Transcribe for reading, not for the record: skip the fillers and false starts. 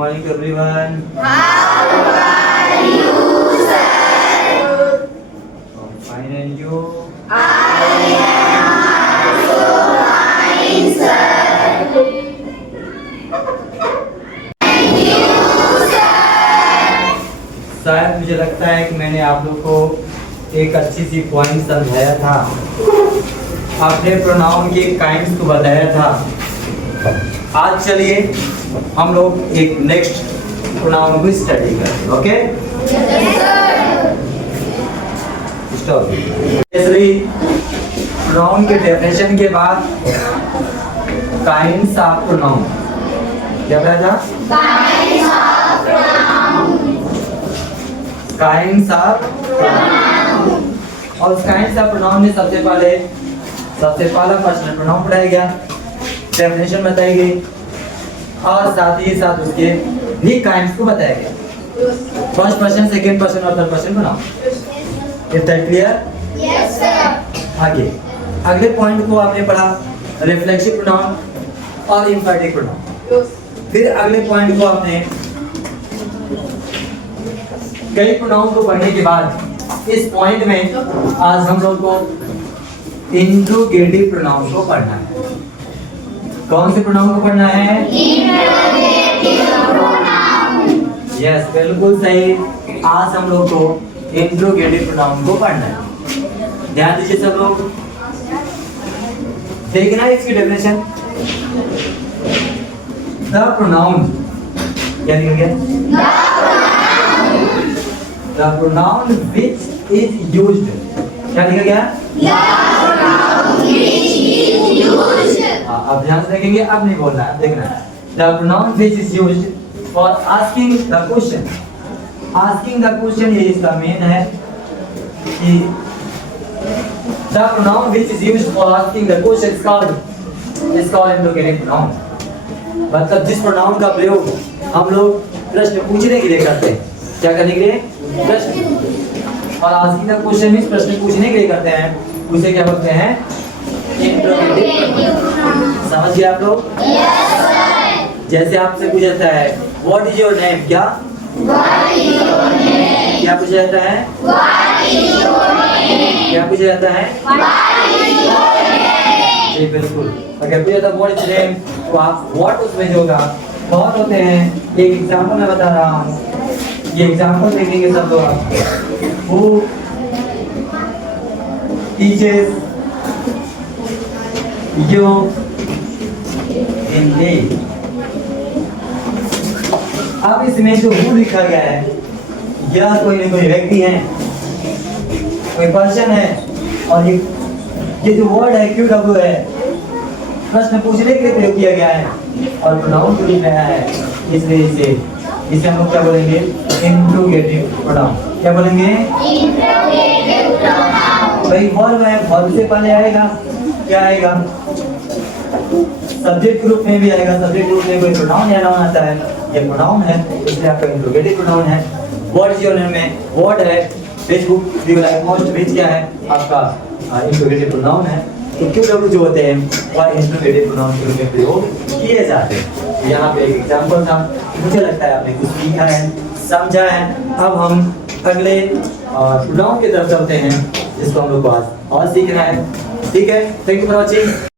morning everyone. How are you, sir? I'm fine and you? I am also fine, sir. Thank you, sir. शायद मुझे लगता है कि मैंने आप लोग को एक अच्छी सी पॉइंट समझाया था। आपने प्रोनाउन के काइंड्स को बताया था। आज चलिए हम लोग एक नेक्स्ट प्रोनाउन को स्टडी करें। Okay stop. प्रोनाउन के डेफिनेशन के बाद काइंड्स ऑफ प्रोनाउन क्या बताया था? Kinds of pronoun. और उस काइंड्स ऑफ प्रोनाउन में सबसे पहला पर्सनल प्रोनाउन पढ़ाया गया, डेफिनेशन बताई गई और साथ ही साथ उसके भी काइंड्स को बताया गया। फर्स्ट पर्सन, सेकंड पर्सन और third person pronoun. Is that clear? Yes, sir. आगे अगले पॉइंट को आपने पढ़ा रिफ्लेक्सिव प्रोनाउन और इंफेटिव प्रोनाउन। फिर अगले पॉइंट को आपने कई प्रोनाउन को पढ़ने के बाद इस पॉइंट में आज हम लोग को इंट्रोगेटिव प्रोनाउन को पढ़ना है। कौन से प्रोनाउन को पढ़ना है? यस, बिल्कुल सही। आज हम लोग को इंट्रोगेटिव प्रोनाउन को पढ़ना है। ध्यान दीजिए सब लोग। देखना है इसकी डेफिनेशन। द प्रोनाउन क्या लिखा गया? The pronoun which is used. क्या लिखा गया? अब ध्यान से देखेंगे, अब नहीं बोलना है, देखना है। The pronoun which is used for asking the question. Asking the question ये इसका मेन है कि the pronoun which is used for asking the question is called interrogative pronoun. मतलब जिस प्रोनाउन का प्रयोग हम लोग प्रश्न पूछने के लिए करते हैं। क्या करने के लिए? प्रश्न। और आस्किंग द क्वेश्चन मींस प्रश्न पूछने के लिए करते हैं, उसे क्या बोलते हैं? इंट्रोगेटिव। समझ गए आप लोग? जैसे आपसे पूछा जाता है व्हाट इज योर नेम। क्या क्या पूछा जाता है? क्या पूछा जाता है? जी बिल्कुल। अगर पूछा जाता व्हाट इज नेम तो आप व्हाट उसमें जो होगा बहुत होते हैं। एक एग्जांपल मैं बता रहा हूँ, ये एग्जांपल देखेंगे सब लोग। Who teachers you English. अब इसमें जो हु लिखा गया है यह कोई न कोई व्यक्ति है, कोई पर्सन है। और ये जो वर्ड है क्यू डब्ल्यू है, प्रश्न पूछने के लिए प्रयोग किया गया है और प्रोनाउन को लिख रहा है। इसलिए इसे हम लोग क्या बोलेंगे? Interrogative pronoun. क्या बोलेंगे? Interrogative pronoun. भाई वर्ब है, वर्ब से पहले आएगा क्या आएगा? सब्जेक्ट ग्रुप में भी आएगा। सब्जेक्ट ग्रुप में कोई प्रोनाउन या नाउन आता है, ये प्रोनाउन है, इसलिए आपका इंट्रोगेटिव प्रोनाउन है। व्हाट इज योर नेम में व्हाट है, which book do you like most, which क्या है आपका इंट्रोगेटिव प्रोनाउन है। तो क्यू डब्ल्यू जो होते हैं वह इंट्रोगेटिव प्रोनाउन के रूप में प्रयोग किए जाते हैं। यहाँ पे एक एग्जांपल था, मुझे लगता है आपने कुछ सीखा है, समझा है। अब हम अगले प्रोनाउन की तरफ चलते हैं जिसको हम लोग को आज और सीखना है। ठीक है, थैंक यू फॉर वॉचिंग।